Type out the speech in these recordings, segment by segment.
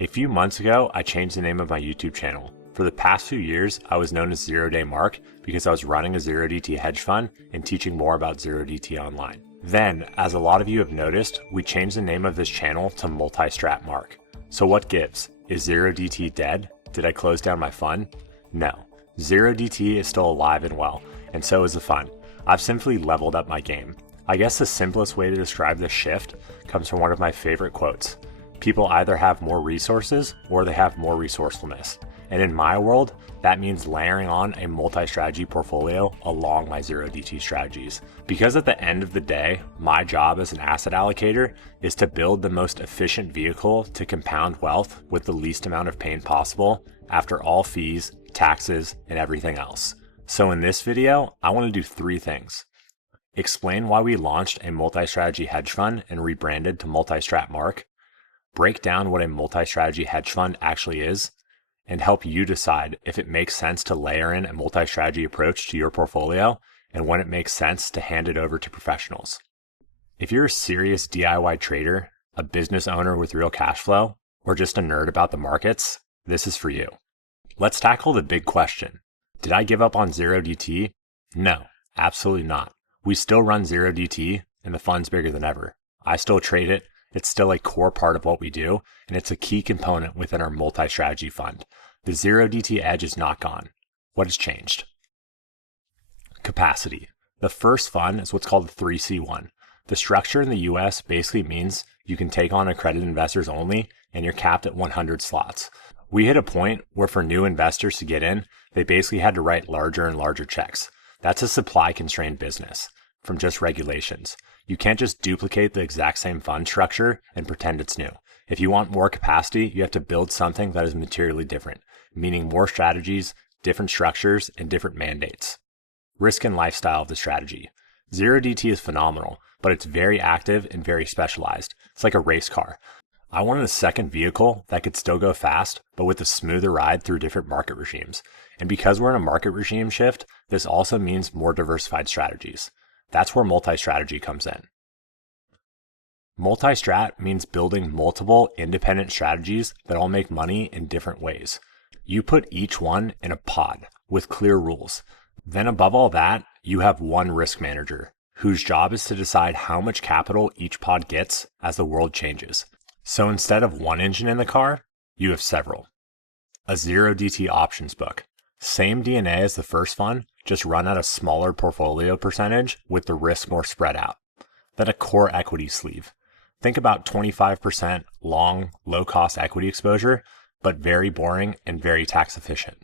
A few months ago, I changed the name of my YouTube channel. For the past few years, I was known as 0 Day Mark because I was running a 0DT hedge fund and teaching more about 0DT online. Then, as a lot of you have noticed, we changed the name of this channel to Multistrat Mark. So what gives? Is 0DT dead? Did I close down my fund? No. 0DT is still alive and well, and so is the fund. I've simply leveled up my game. I guess the simplest way to describe this shift comes from one of my favorite quotes. People either have more resources or they have more resourcefulness. And in my world, that means layering on a multi-strategy portfolio along my 0DT strategies. Because at the end of the day, my job as an asset allocator is to build the most efficient vehicle to compound wealth with the least amount of pain possible after all fees, taxes, and everything else. So in this video, I want to do 3 things. Explain why we launched a multi-strategy hedge fund and rebranded to Multistrat Mark. Break down what a multi-strategy hedge fund actually is, and help you decide if it makes sense to layer in a multi-strategy approach to your portfolio and when it makes sense to hand it over to professionals. If you're a serious DIY trader, a business owner with real cash flow, or just a nerd about the markets, this is for you. Let's tackle the big question. Did I give up on 0DT? No, absolutely not. We still run 0DT and the fund's bigger than ever. I still trade it. It's still a core part of what we do, and it's a key component within our multi-strategy fund. The 0DT edge is not gone. What has changed? Capacity. The first fund is what's called the 3C1. The structure in the US basically means you can take on accredited investors only, and you're capped at 100 slots. We hit a point where for new investors to get in, they basically had to write larger and larger checks. That's a supply-constrained business from just regulations. You can't just duplicate the exact same fund structure and pretend it's new. If you want more capacity, you have to build something that is materially different, meaning more strategies, different structures, and different mandates. Risk and lifestyle of the strategy. 0DT is phenomenal, but it's very active and very specialized. It's like a race car. I wanted a second vehicle that could still go fast, but with a smoother ride through different market regimes. And because we're in a market regime shift, this also means more diversified strategies. That's where multi-strategy comes in. Multi-strat means building multiple independent strategies that all make money in different ways. You put each one in a pod with clear rules. Then above all that, you have one risk manager whose job is to decide how much capital each pod gets as the world changes. So instead of one engine in the car, you have several. A 0DT options book. Same DNA as the first fund, just run at a smaller portfolio percentage with the risk more spread out. Then a core equity sleeve. Think about 25% long, low-cost equity exposure, but very boring and very tax efficient.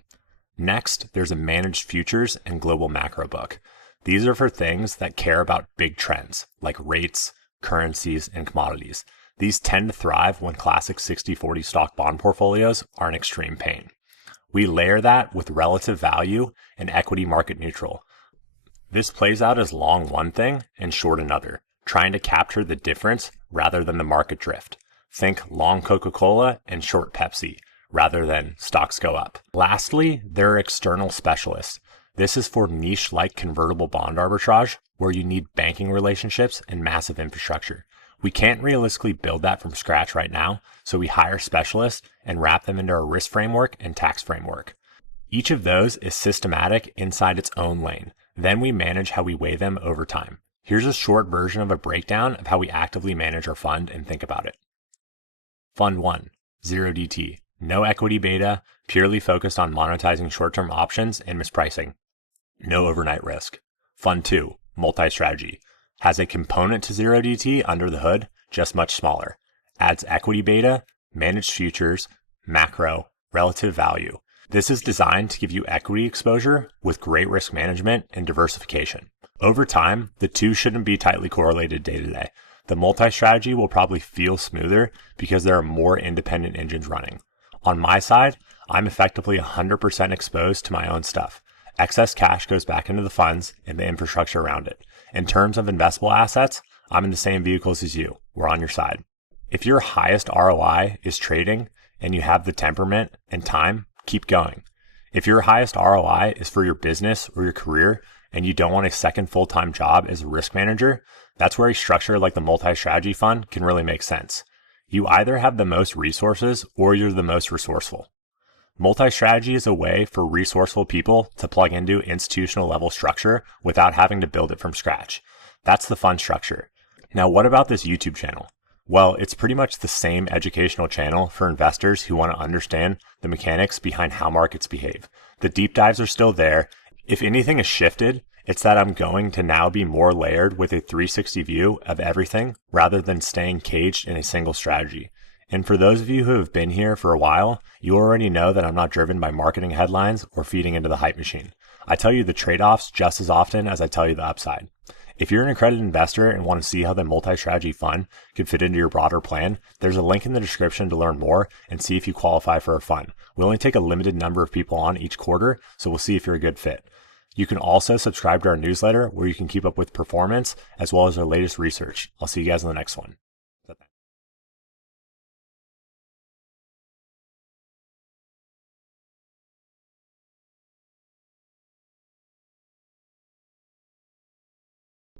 Next, there's a managed futures and global macro book. These are for things that care about big trends, like rates, currencies, and commodities. These tend to thrive when classic 60-40 stock bond portfolios are in extreme pain. We layer that with relative value and equity market neutral. This plays out as long one thing and short another, trying to capture the difference rather than the market drift. Think long Coca-Cola and short Pepsi, rather than stocks go up. Lastly, there are external specialists. This is for niche-like convertible bond arbitrage, where you need banking relationships and massive infrastructure. We can't realistically build that from scratch right now, so we hire specialists and wrap them into our risk framework and tax framework. Each of those is systematic inside its own lane. Then we manage how we weigh them over time. Here's a short version of a breakdown of how we actively manage our fund and think about it. Fund 1, 0DT. No equity beta, purely focused on monetizing short-term options and mispricing. No overnight risk. Fund 2, multi-strategy. Has a component to 0DT under the hood, just much smaller. Adds equity beta, managed futures, macro, relative value. This is designed to give you equity exposure with great risk management and diversification. Over time, the two shouldn't be tightly correlated day to day. The multi-strategy will probably feel smoother because there are more independent engines running. On my side, I'm effectively 100% exposed to my own stuff. Excess cash goes back into the funds and the infrastructure around it. In terms of investable assets, I'm in the same vehicles as you. We're on your side. If your highest ROI is trading and you have the temperament and time, keep going. If your highest ROI is for your business or your career and you don't want a second full-time job as a risk manager, that's where a structure like the multi-strategy fund can really make sense. You either have the most resources or you're the most resourceful. Multi-strategy is a way for resourceful people to plug into institutional level structure without having to build it from scratch. That's the fun structure. Now, what about this YouTube channel? Well, it's pretty much the same educational channel for investors who want to understand the mechanics behind how markets behave. The deep dives are still there. If anything has shifted, it's that I'm going to now be more layered with a 360 view of everything rather than staying caged in a single strategy. And for those of you who have been here for a while, you already know that I'm not driven by marketing headlines or feeding into the hype machine. I tell you the trade-offs just as often as I tell you the upside. If you're an accredited investor and want to see how the multi-strategy fund could fit into your broader plan, there's a link in the description to learn more and see if you qualify for a fund. We only take a limited number of people on each quarter, so we'll see if you're a good fit. You can also subscribe to our newsletter where you can keep up with performance as well as our latest research. I'll see you guys in the next one.